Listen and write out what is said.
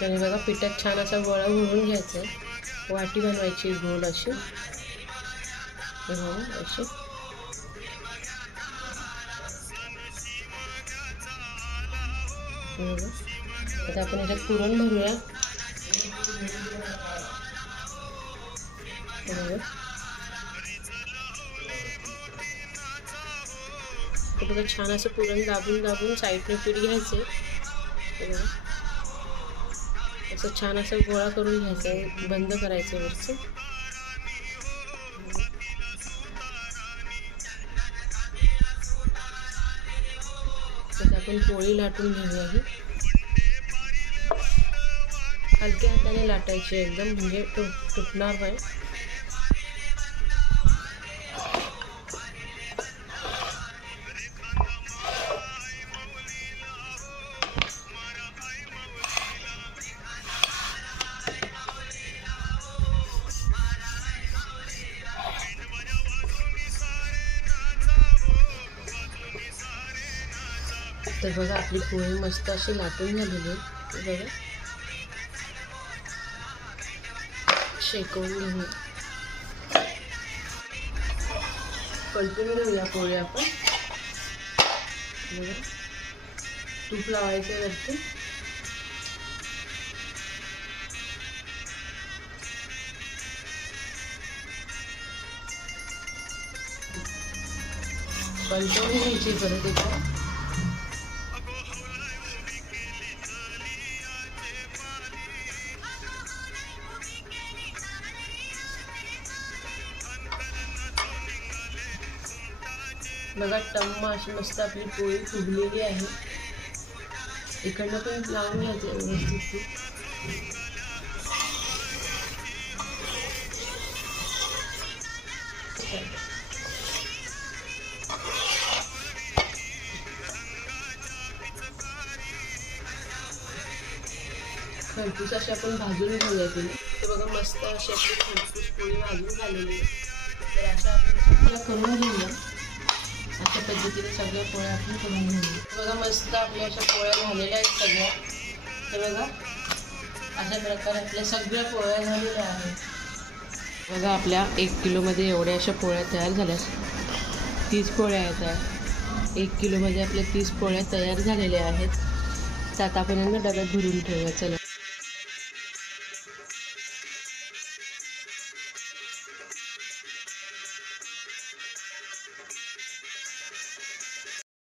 तर बघा पिठात छान असा गोळा घालून घ्यायचा आहे. वाटी बनवायची गोल अशी अशी. आता आपण याच्यात पुरण भरूया. बघा छान असं पुरण दाबून साईडने पीठ घ्यायचं. असं छान असं गोळा करून घ्यायचा आहे. बंद करायचं वरचं. आता आपण पोळी लाटून घेऊया. ही हलक्या हाताने लाटायची एकदम, म्हणजे तुटणार नाही. तर बघा आपली पोळी मस्त अशी लाटून झालेली आहे. बघा शेकवून घेऊन पलटून घेऊया पोळी आपण. बघा तूप लावायचं वरती. पलटून घ्यायची परत एकदा. बघा टम्मा अशी मस्त आपली पोळी फुगलेली आहे. इकडनं पण लावून घ्यायचं व्यवस्थित. खरपूस अशी आपण भाजून घेऊया तिला. तर बघा मस्त अशी आपली खरपूस पोळी भाजून झालेली आहे. तर अशा आपण सगळ्या करून घेऊया. अशा पद्धतीने सगळ्या पोळ्या आपण करून घेऊया. बघा मस्त आपल्या अशा पोळ्या झालेल्या आहेत सगळ्या. तर बघा अशा प्रकारे आपल्या सगळ्या पोळ्या झालेल्या आहेत. बघा आपल्या 1 किलोमध्ये एवढ्या अशा पोळ्या तयार झाल्या. 30 पोळ्या आहेत. 1 किलोमध्ये आपल्या 30 पोळ्या तयार झालेल्या आहेत. तर आता आपण यांना डब्यात भरून ठेवूया. चला.